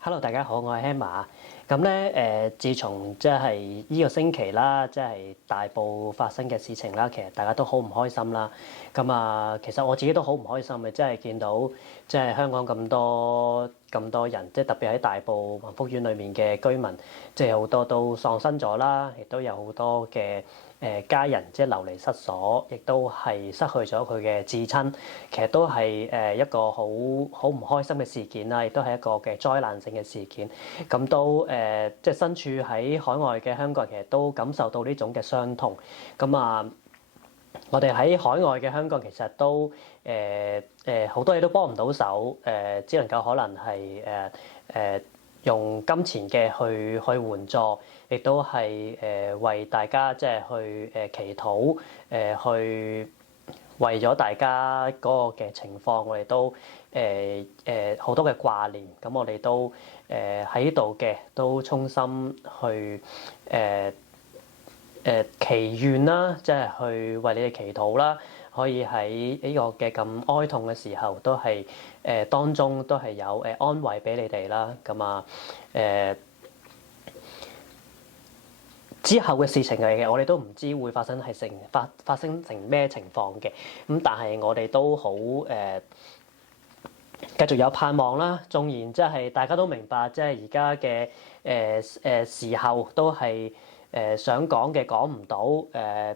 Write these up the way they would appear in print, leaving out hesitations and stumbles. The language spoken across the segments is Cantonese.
Hello，大家好，我係 Emma。咁咧自從即係呢個星期啦，即係大埔發生嘅事情啦，其實大家都好唔開心啦。咁啊，其實我自己都好唔開心嘅，即係見到即係香港咁多人，即係特別喺大埔宏福苑裏面嘅居民，即係好多都喪生咗啦，亦都有好多嘅家人即係流離失所，亦都係失去咗佢嘅至親，其實都係一個好唔開心嘅事件啦，亦都係一個嘅災難性嘅事件。咁都即係身處喺海外嘅香港人，其實都感受到呢種嘅傷痛。咁啊，我哋喺海外嘅香港其實都好多嘢都幫唔到手，只能夠可能係用金錢嘅去援助，亦都係為大家即係去祈禱，去為咗大家嗰個嘅情況，我哋都好多嘅掛念。咁我哋都喺呢度嘅都衷心去祈願啦，即係去為你哋祈禱啦，可以喺呢個嘅咁哀痛嘅時候，都係當中都係有安慰俾你哋啦。咁啊之後嘅事情嚟嘅，我哋都唔知會發生成咩情況嘅。咁但係我哋都好繼續有盼望啦。縱然即係大家都明白，即係而家嘅時候都係想講嘅講唔到，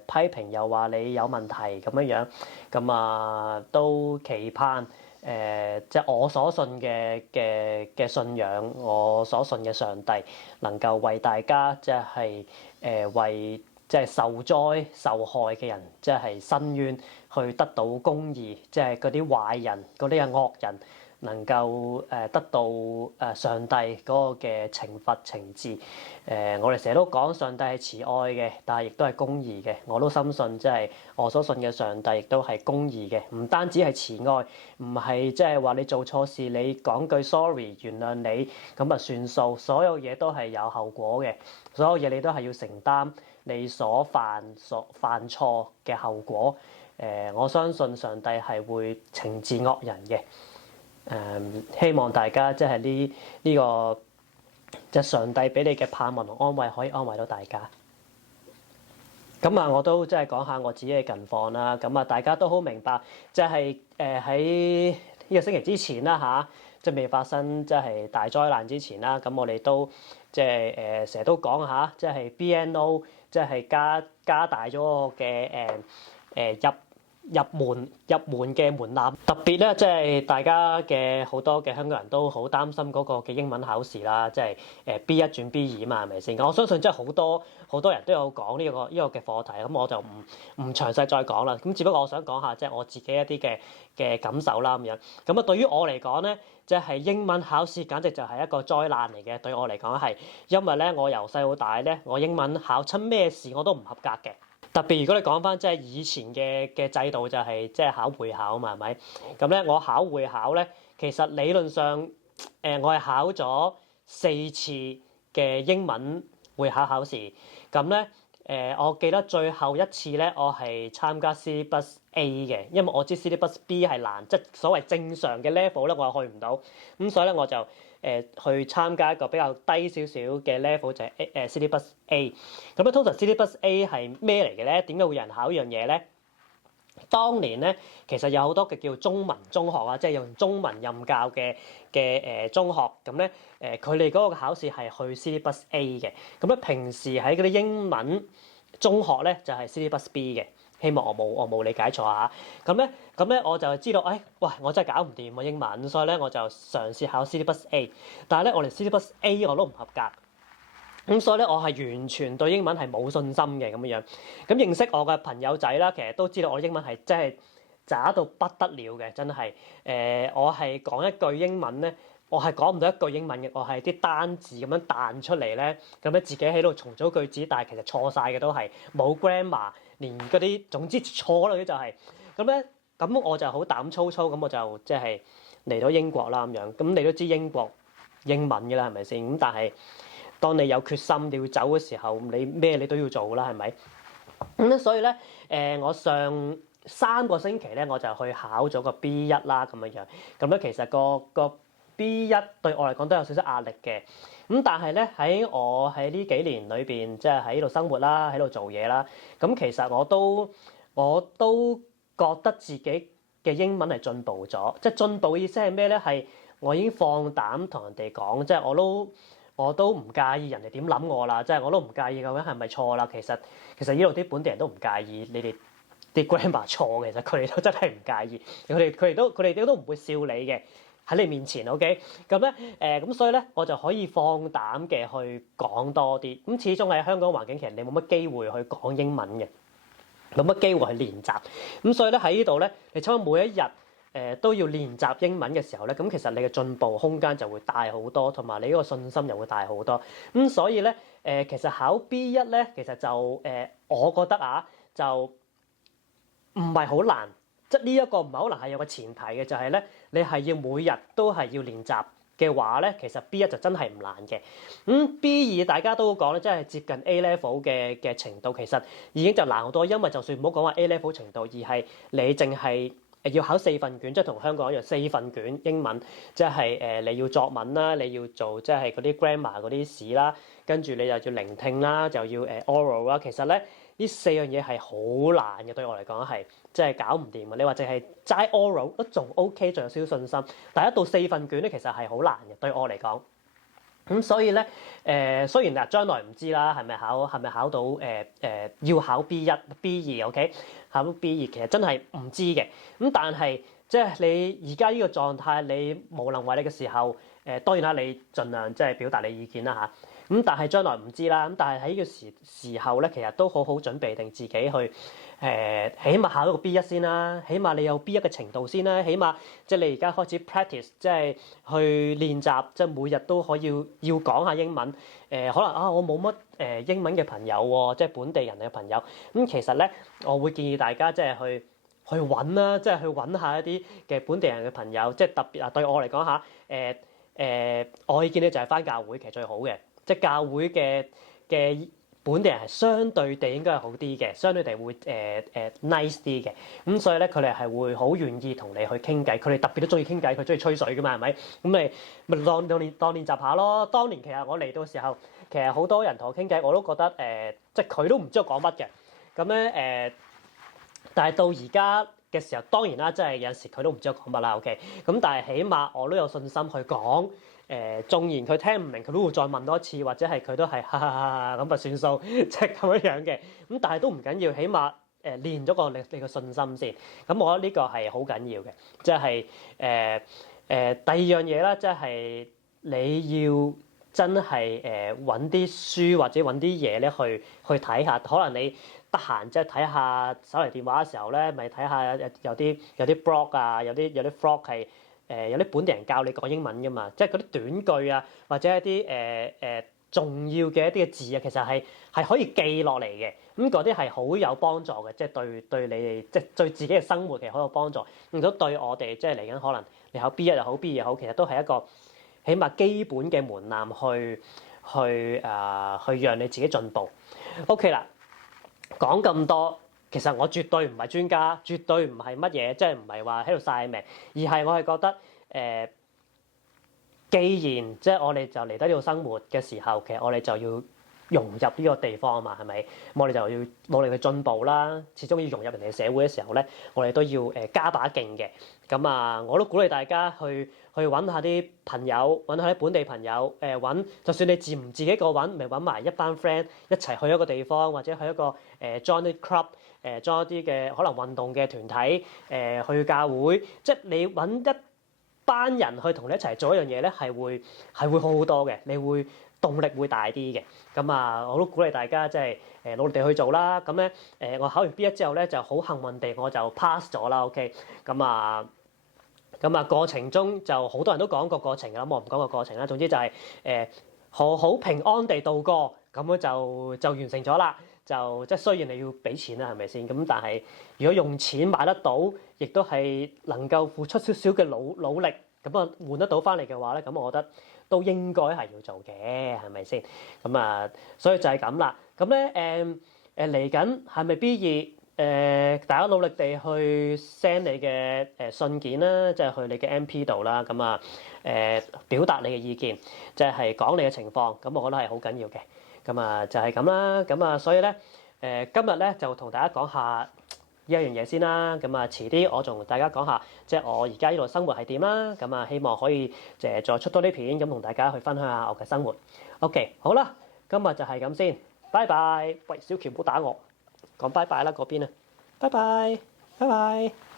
批評又話你有問題咁樣。咁啊都期盼即係我所信嘅信仰，我所信嘅上帝能夠為大家即係為即係受災受害嘅人，即係伸冤去得到公義，即係嗰啲壞人嗰啲嘅惡人能夠得到上帝嗰個嘅懲罰懲治。我哋成日都講上帝係慈愛嘅，但係亦都係公義嘅。我都深信即係我所信嘅上帝亦都係公義嘅，唔單止係慈愛，唔係即係話你做錯事你講句 sorry 原諒你咁啊算數，所有嘢都係有後果嘅，所有嘢你都係要承擔你所犯錯嘅後果。我相信上帝係會懲治惡人嘅。希望大家即係呢個即係上帝俾你嘅盼望同安慰，可以安慰到大家。咁啊，我都即係講下我自己嘅近況啦。咁啊，大家都好明白，即係喺呢個星期之前啦嚇，即係未發生即係大災難之前啦。咁我哋都即係成日都講下，即係 BNO 即係加大咗個嘅入門嘅門檻，特別咧，即係大家嘅好多嘅香港人都好擔心嗰個嘅英文考試啦，即係B1轉 B2啊嘛，係咪先？我相信即係好多人都有講呢個嘅課題，咁我就唔詳細再講啦。咁只不過我想講下即係我自己一啲嘅感受啦咁樣。咁啊，對於我嚟講咧，即係英文考試簡直就係一個災難嚟嘅。對我嚟講係，因為咧我由細到大咧，我英文考親咩試我都唔合格嘅。特別如果你講翻即係以前嘅制度就係即係考會考啊嘛，係咪？咁咧我考會考咧，其實理論上我係考咗4次嘅英文會考試。咁咧我記得最後一次咧，我係參加 Syllabus A 嘅，因為我知 Syllabus B 係難，即係所謂正常嘅 level 咧，我係去唔到。咁所以咧我就去參加一個比較低少少嘅 level，就係Syllabus A。咁咧通常 Syllabus A 係咩嚟嘅咧？點解會有人考呢樣嘢咧？當年咧，其實有好多嘅叫中文中學啊，即係用中文任教嘅中學。咁咧佢哋嗰個考試係去 Syllabus A 嘅。咁咧平時喺嗰啲英文中學咧就係 Syllabus B 嘅。希望我冇理解錯嚇。咁咧我就知道，喂，我真係搞唔掂喎英文，所以咧我就嘗試考 Syllabus A。但係咧我連 Syllabus A 我都唔合格。咁所以咧，我係完全對英文係冇信心嘅咁樣。咁認識我嘅朋友仔啦，其實都知道我英文係真係渣到不得了嘅，真係。我係講一句英文咧，我係講唔到一句英文嘅，我係啲單字咁樣彈出嚟咧，咁咧自己喺度重組句子，但係其實錯晒嘅都係冇 grammar，連嗰啲總之錯嗰啲就係。咁咧，咁我就好膽粗粗，咁我就即係嚟到英國啦咁樣。咁你都知英國英文嘅啦，係咪先？咁但係當你有決心你要走嘅時候，你咩你都要做啦，係咪？咁咧，所以咧，我上3個星期咧，我就去考咗個 B1 啦，咁樣。咁咧，其實個 B1 對我嚟講都有少少壓力嘅。咁但係咧喺我喺呢幾年裏邊，即係喺度生活啦，喺度做嘢啦，咁其實我都覺得自己嘅英文係進步咗。即係進步嘅意思係咩咧？係我已經放膽同人哋講，即係我都唔介意人哋點諗我啦，即係我都唔介意究竟係咪錯啦。其實呢度啲本地人都唔介意你哋啲 grammar 錯，其實佢哋都真係唔介意，佢哋都唔會笑你嘅喺你面前。OK， 咁咧咁所以咧我就可以放膽嘅去講多啲。咁始終喺香港環境，其實你冇乜機會去講英文嘅，冇乜機會去練習。咁所以咧喺呢度咧，你差唔多每一日都要練習英文嘅時候咧，咁其實你嘅進步空間就會大好多，同埋你呢個信心又會大好多。咁所以咧其實考 B1 咧，其實就我覺得就唔係好難。即係呢一個唔係可能係有個前提嘅，就係咧你係要每日都係要練習嘅話咧，其實 B1 就真係唔難嘅。B2 大家都講咧，即係接近 A level 嘅程度，其實已經就難好多。因為就算唔好講話 A level 程度，而係你淨係要考4份卷，即係同香港一樣4份卷英文，即係你要作文啦，你要做即係嗰啲 grammar 嗰啲試啦，跟住你又要聆聽啦，就要oral 啦。其實咧呢4樣嘢係好難嘅，對我嚟講係即係搞唔掂嘅。你話淨係齋 oral 都仲 OK，仲有少少信心，但係一到4份卷咧，其實係好難嘅，對我嚟講。咁所以咧雖然將來唔知啦，係咪考到要考 B1、B2，OK， 考 B2 其實真係唔知嘅。咁但係即係你而家呢個狀態，你無能為力嘅時候，當然啦，你盡量即係表達你意見啦嚇。咁但係將來唔知啦。咁但係喺呢個時候咧，其實都好好準備定自己去起碼考到個 B1 先啦，起碼你有 B1 嘅程度先啦，起碼即係你而家開始 practice，即係去練習，即係每日都可以要講下英文。可能我冇乜英文嘅朋友喎，即係本地人嘅朋友。咁其實咧，我會建議大家即係去揾啦，即係去揾下一啲嘅本地人嘅朋友，即係特別對我嚟講嚇，我建議就係返教會，其實最好嘅。即係教會嘅本地人係相對地應該係好啲嘅，相對地會nice 啲嘅。咁所以咧，佢哋係會好願意同你去傾偈，佢哋特別都中意傾偈，佢中意吹水噶嘛，係咪？咁你咪當練習下咯。當年其實我嚟到時候，其實好多人同我傾偈，我都覺得即係佢都唔知我講乜嘅。咁咧但係到而家嘅時候，當然啦，即係有時佢都唔知我講乜啦。OK，咁但係起碼我都有信心去講。縱然佢聽唔明，佢都會再問多一次，或者係佢都係哈哈哈咁啊算數，即係咁樣嘅。咁但係都唔緊要，起碼練咗你個信心先。咁我覺得呢個係好緊要嘅，即係第二樣嘢啦，即係你要真係揾啲書或者揾啲嘢咧去睇下。可能你得閒即係睇下手提電話嘅時候咧，咪睇下有啲 blog 啊，有啲 vlog 係。有啲本地人教你講英文噶嘛，即係嗰啲短句啊，或者一啲重要嘅一啲嘅字啊，其實係可以記落嚟嘅。咁嗰啲係好有幫助嘅，即係對你哋即係對自己嘅生活其實好有幫助。如果對我哋即係嚟緊可能你考 B1 又好 B2 又好，其實都係一個起碼基本嘅門檻去讓你自己進步。OK 啦，講咁多。其實我絕對唔係專家，絕對唔係乜嘢，即係唔係話喺度晒命，而係我係覺得既然即係我哋就嚟得呢度生活嘅時候，其實我哋就要融入呢個地方啊嘛，係咪？咁我哋就要努力去進步啦。始終要融入人哋嘅社會嘅時候咧，我哋都要加把勁嘅。咁我都鼓勵大家去揾下啲朋友，揾下啲本地朋友，就算你自唔自己一個揾，咪揾埋一班 friend 一齊去一個地方，或者去一個join 啲 club， join 一啲嘅可能運動嘅團體，去教會，即係你揾一班人去同你一齊做一樣嘢咧，係會好好多嘅，你會動力會大啲嘅。咁我都鼓勵大家即係努力地去做啦。咁咧我考完 B1 之後咧，就好幸運地我就 pass 咗啦。OK，咁過程中就好多人都講個過程啦，我唔講個過程啦。總之就係好平安地度過，咁就完成咗啦。就即係雖然你要俾錢啦，係咪先？咁但係如果用錢買得到，亦都係能夠付出少少嘅努力，咁換得到翻嚟嘅話咧，咁我覺得都應該係要做嘅，係咪先？所以就係咁啦。咁咧嚟緊係咪 B2？大家努力地去 send 你嘅信件啦，即係去你嘅 MP 度啦，咁啊表達你嘅意見，即係講你嘅情況，咁我覺得係好緊要嘅。咁啊就係咁啦，咁啊所以咧今日咧就同大家講下呢一樣嘢先啦。咁啊遲啲我仲同大家講下，即係我而家呢度生活係點啦。咁啊希望可以再出多啲片，咁同大家去分享下我嘅生活。OK，好啦，今日就係咁先，拜拜。喂，小喬唔好打我。講拜拜啦嗰邊啊，拜拜，拜拜。